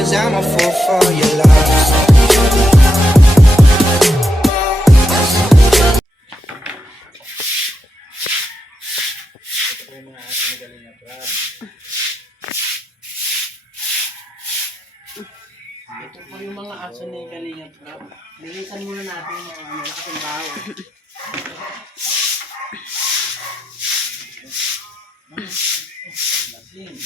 cause I'm a fool for your love. Ito po yung mga aso ni Kalingap Rap. Linisan muna natin yung mga malakas ang baho. Lasing.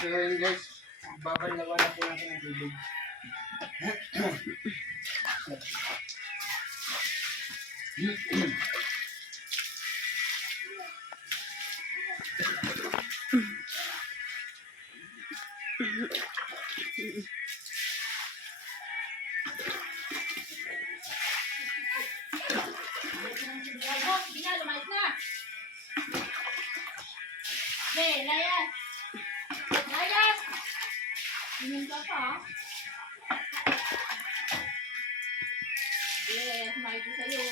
So yun guys, babalawan na po natin ang tubig. Layas! Layas! Inom ka pa? Layas, maigi sa'yo.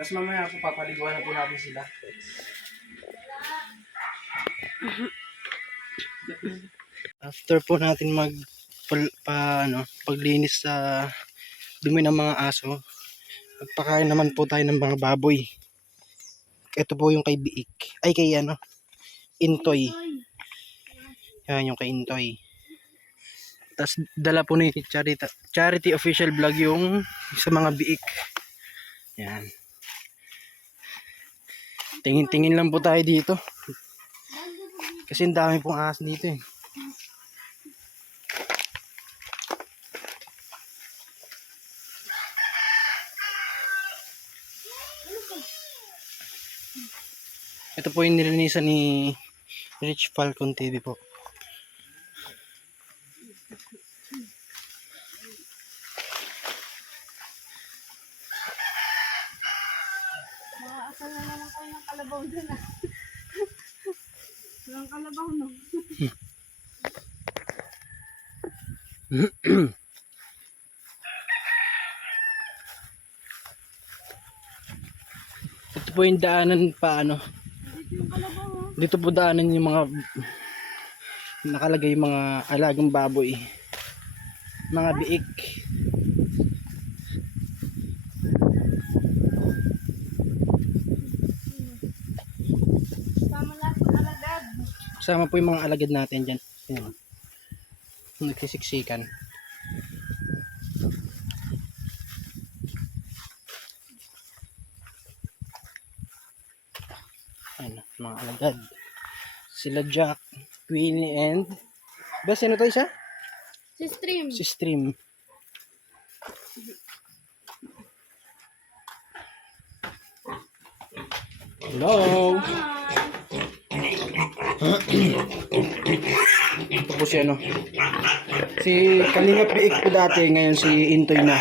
Tapos mamaya po papaliguan na po natin sila. After po natin paglinis sa dumi ng mga aso, magpakain naman po tayo ng mga baboy. Ito po yung kay Biik. Ay kay Intoy. Yan yung kay Intoy. Tapos dala po ni Charity Official Vlog yung sa mga Biik. Yan. Tingin-tingin lang po tayo dito. Kasi ang dami pong ahas dito eh. Ito po yung nilinisan ni Rich Falcon TV po. Makakasal na naman kayo ng kalabaw dun ah. Walang kalabaw no. Ito po yung daanan pa Dito yung kalabaw oh. Dito po daanan yung mga nakalagay yung mga alagang baboy. Mga biik. Sama lahat ng alagad. Kasama po yung mga alagad natin dyan. Ayan. Nagsisiksikan. Ayan, mga alagad. Sila Jack, Queenie, and... Ba, sino to isa? Si stream. Si stream. Hello. Ito po si ano. Si Kalingap Biik po dati, ngayon si Intoy na.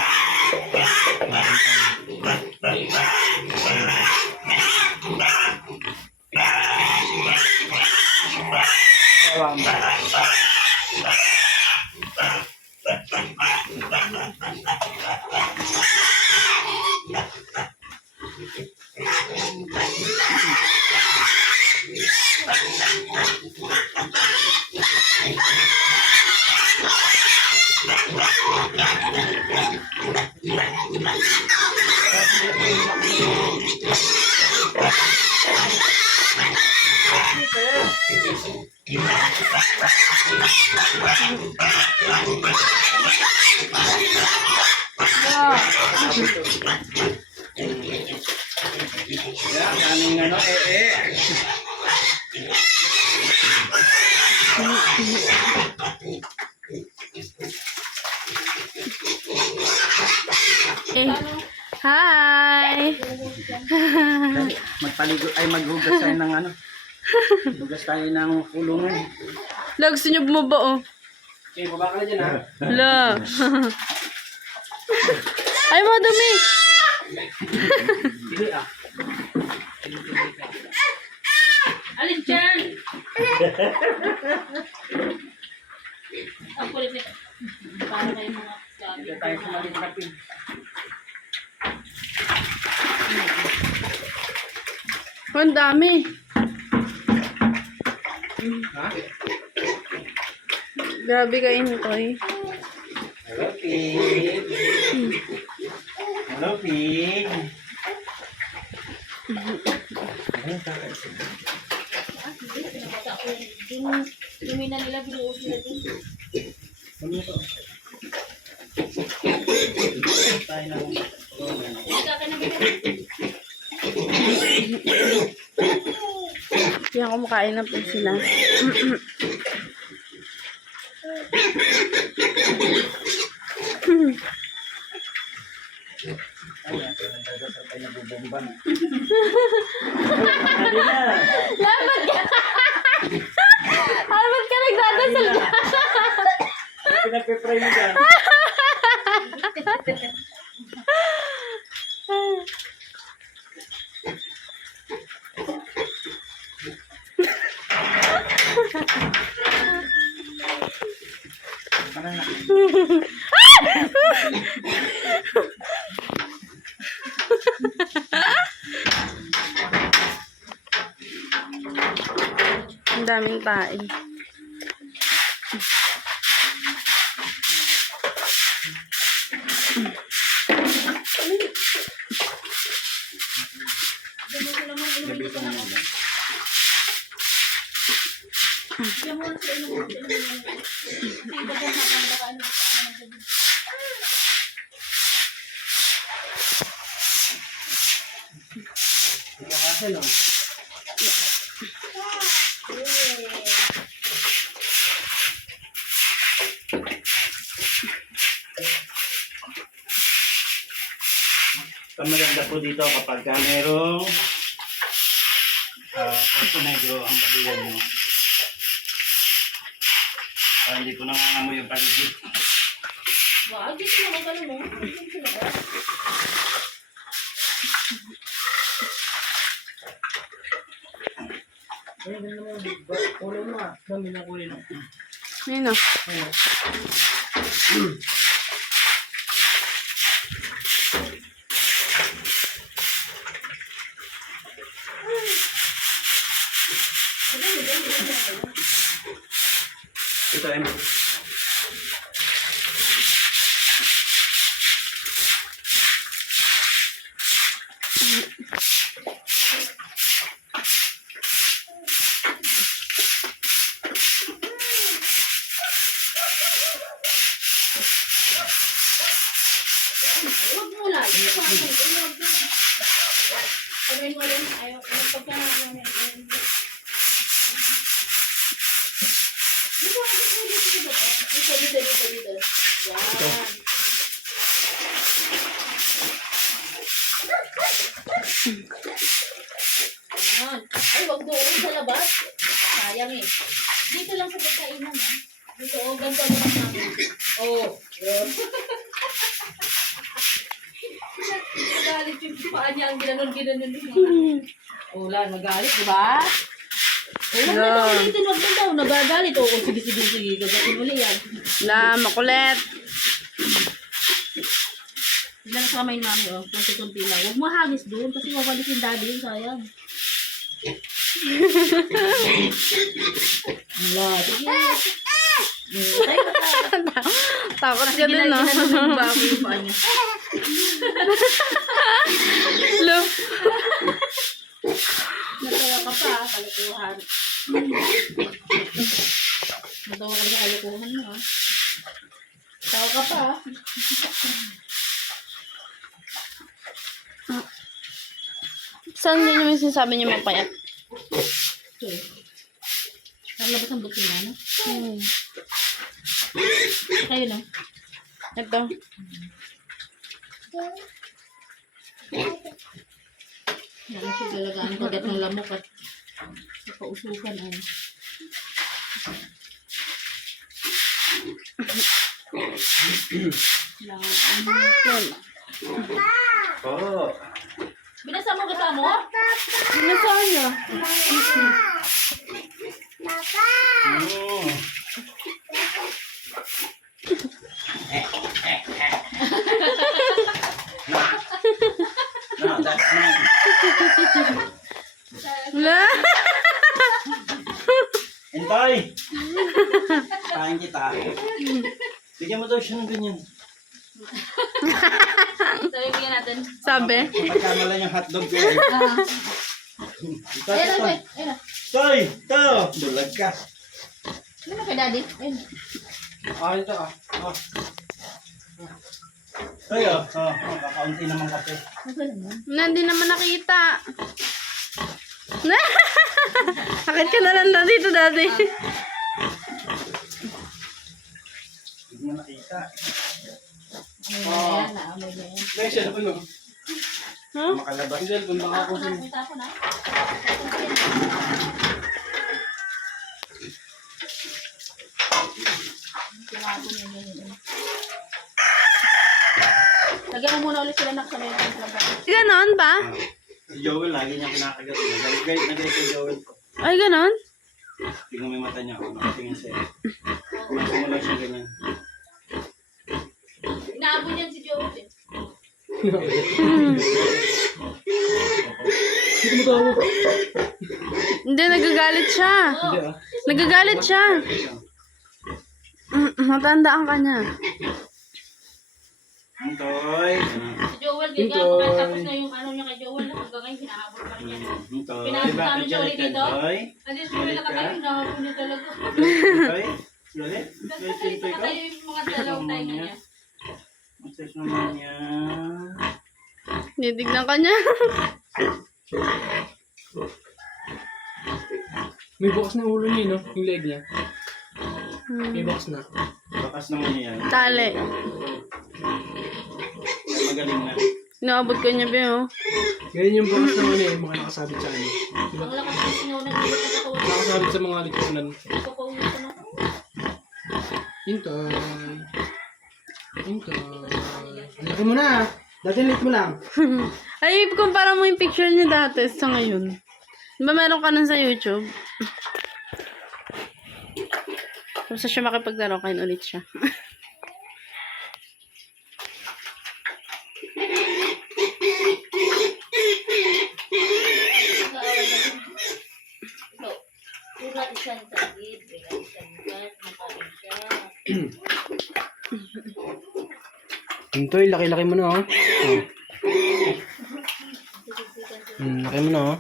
Hi! Magpaligo ay maghugas tayo ng ano. Hugas tayo ng kulungan. La, gusto niyo bumaba oh. Okay, baba ka na dyan ha. La. Ay, madumi! Alin dyan? Ang kulit nito. Para kayo mga sabi. Dito tayo sa malikapin. Ang dami. Ha? Grabe ka, Intoy. Hello, Pig. Hello, Pig. Dumi na nila, binuos nila dun. Tayo na lang. Yan, kumakain na po sila. Tayo nabubomban. Labat ka! Labat ka nagdadasal ka! Pinagpipray mo dyan. Ang daming tae. Ang maganda po dito kapag merong Porto Negro ang babuyan nyo. Para hindi ko nangangamoy yung paligid. Wow, dito naman ka mo. Ayun o. Ito em. Huwag mo lang. Sabihin mo lang, ayaw, pagkakaroon namin. Dito, dito, dito, dito. Dito, dito, dito, dito. dito. Ayan. Ay, wag doon sa labas. Sayang eh. Dito lang sa pagkainan ha. Dito, ganito lang namin. Oh, yun. Nagalit yung paa niya, ang ginanon. Wala, nagalit, di ba? Wala na daw, ulitin, wag na daw. Nagagalit. Oo, sige. Gagatin uli yan. La, makulit. Ilan sa kamay mami, oh. Kunti-kunti lang. Huwag mo hagis doon kasi mabalik yung daddy yun, sayang. Wala, sige. Takot ka din, no? Ginagawa ko yung paa niya. Lo. Natawa ka pa, kalukuhan. Natawa ka sa kalukuhan mo, ha? Tawa ka pa, ha? Saan din yung sinasabi niyo mapayat? Okay. Nalabas ang buti na, no? Kayo, no? Ito. Yan siya talaga ang kagat ng lamok at nakausukan, ay. Yan. Oo. Binasa mo gata mo? Nasaan niya? Oo. No, that's mine. La. Entoy! Kain kita. Bigyan mo daw siya ng ganyan. Sabi bigyan natin. Sabi? Pagkamala yung hotdog ko. Ito, Ayan ito. na, ayun na. Toy! Ito! Bulag ka. Ano na kay daddy? Ayun. Ito ah. Toy, oh. Kakaunti naman kape. Okay naman. Hindi naman nakita. Akit ka na lang dito, daddy. Hindi mo nakita. Ayan, naamoy na yan. May cellphone mo. Huh? Makalabas. Yung cellphone baka ako Tapon na, may tapon na. Tinapon yun yun. Lagyan mo muna ulit sila nak sa may pangkabak. Ganon ba? Si Joel, lagi niya kinakagat. Nagalit na galit kay Joel. Ay, ganon? Tingnan mo yung mata niya. Nakatingin siya. Simula siya ganyan. Inaabot yan si Joel eh. Hindi, nagagalit siya. Hindi ah. Nagagalit siya. Matandaan ka niya. Toy! Si Joel, gagawin pa tapos na yung ano niya kay Joel. Hanggang ngayon, hinahabol pa rin yan. Toy! Pinasok sa amin siya ulit dito. Toy! Kasi si Joel nakatayo, hinahabol niya talaga. Toy! Galit? Kasi nakatayo yung mga dalawang tayo niya. Masas naman yan. Nitignan ka niya. May bukas na ulo niya, no? Yung leg niya. May bukas na. Bakas naman yan. Tali. Magaling na. Inaabot ka niya, Be, oh. Ganyan yung bukas naman eh, yung mga nakasabit sa ano. Diba? Ang lakas ng singaw na dito sa katawan. Nakasabit sa mga likunan. Papauwi ko na. Hintay. Laki mo na. Dati late mo lang. Ay, kumpara mo yung picture niya dati sa ngayon. Di ba meron ka nun sa YouTube? Tapos siya makipaglaro, kain ulit siya. Ikaw, urat isang tagid, isang gas, makain siya. Hintoy, laki-laki mo na oh. Laki mo na oh.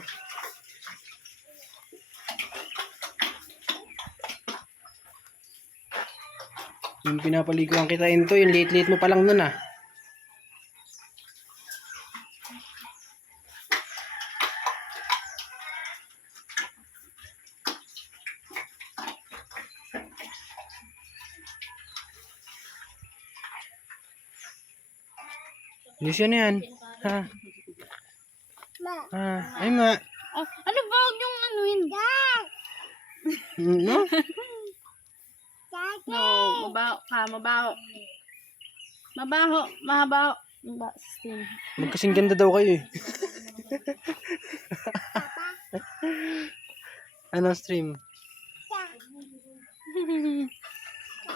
Yung pinapaliguan kita Hintoy, yung late-late mo pa lang nun ah. Hindi siya na yan. Ha? Ha? Ay ma. Oh, ano ba? Huwag niyong anuin. No? No, mabaho ka, mabaho. Mabaho, mabaho. Steam. Magkasing ganda daw kayo eh. Ano stream?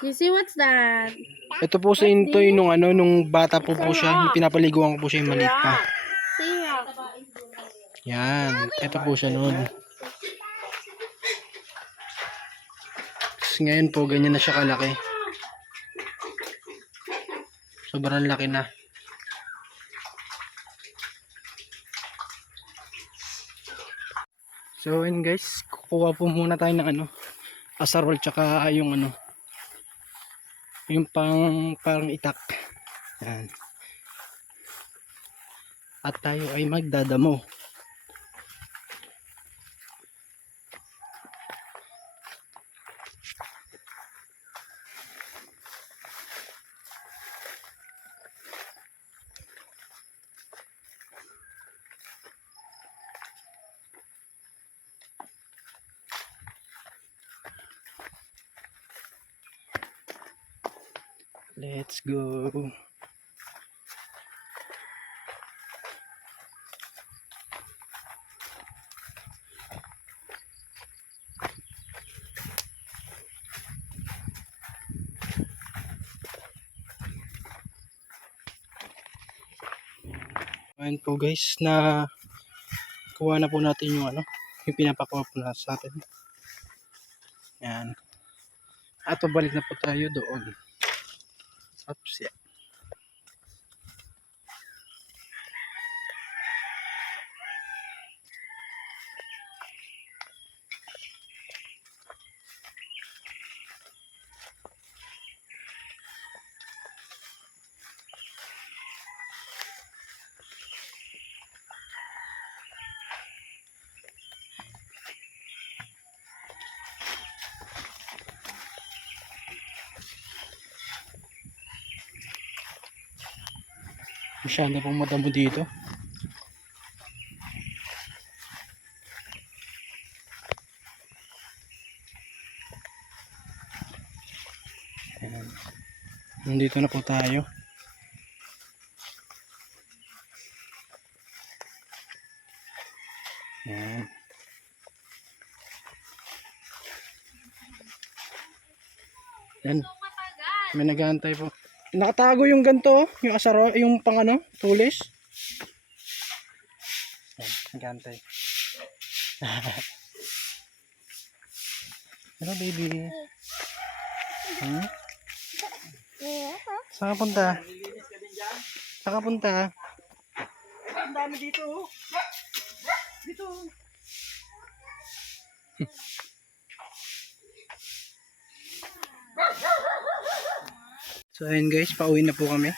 You see what's that? Ito po sa Intoy nung bata po siya. Yung pinapaliguan ko po siya yung maliit pa. Syrup. Yan. Ito po siya noon. Tapos ngayon po, ganyan na siya kalaki. Sobrang laki na. So yun guys, kukuha po muna tayo ng asarol tsaka yung yung parang itak. Yan. At tayo ay magdadamo. Let's go. Ayan po guys, na kuha na po natin yung yung pinapakuha po na sa atin. Yan. At balik na po tayo doon. Oops, yeah. Masyado pong madamo dito. Ayan. Nandito na po tayo. Ayan. Ayan. May nag-aantay po. Nakatago yung ganto, yung asaro, yung pang tulis. Ayan, nag-aantay. Hello baby. Hmm? Saan ka punta? Saan ka punta? Ang dami dito. Dito. So ayun guys, pauwi na po kami.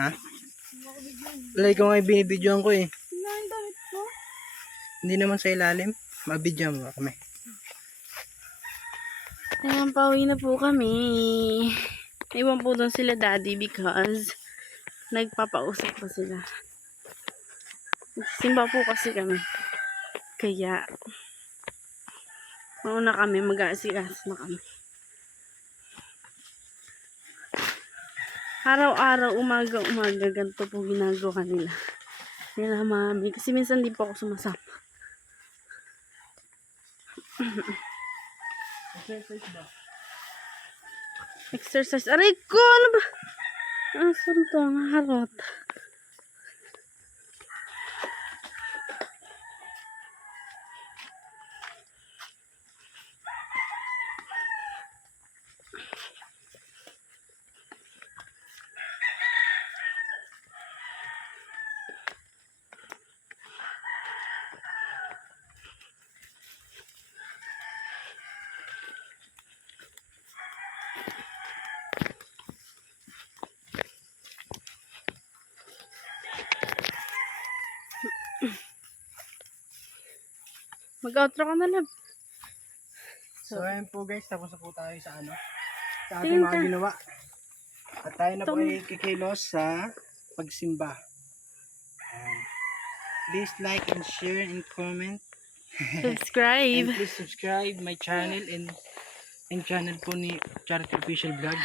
Ha? Wala, ikaw nga binibidyoan ko eh. Hindi naman sa ilalim. Mabidyoan mo kami. Ayan, pauwi na po kami. Iwan po doon sila daddy because nagpapausap pa sila. Simba po kasi kami. Kaya mauna kami, mag-aasikas na kami. Araw-araw, umaga-umaga, ganito po ginagawa nila. Nila mami. Kasi minsan di po ako sumasama. Exercise ba? Exercise. Aray ko! Ano ba? Asan to? Ang harot. Mag-outro ka na lang. So ayun po guys, tapos na po tayo sa sa ating Tingin mga ka. ginawa. At tayo na po ay kikilos sa pagsimba. Please like and share and comment. Subscribe. And please subscribe my channel and channel po ni Charity Official Vlog.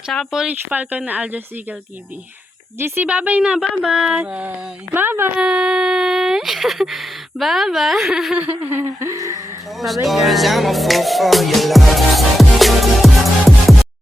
Tsaka po Rich Falcon na Aljaz Eagle TV. GC, bye-bye na. Bye-bye. Bye! Bye-bye. Bye-bye. Those doors, I'm a fool for your love.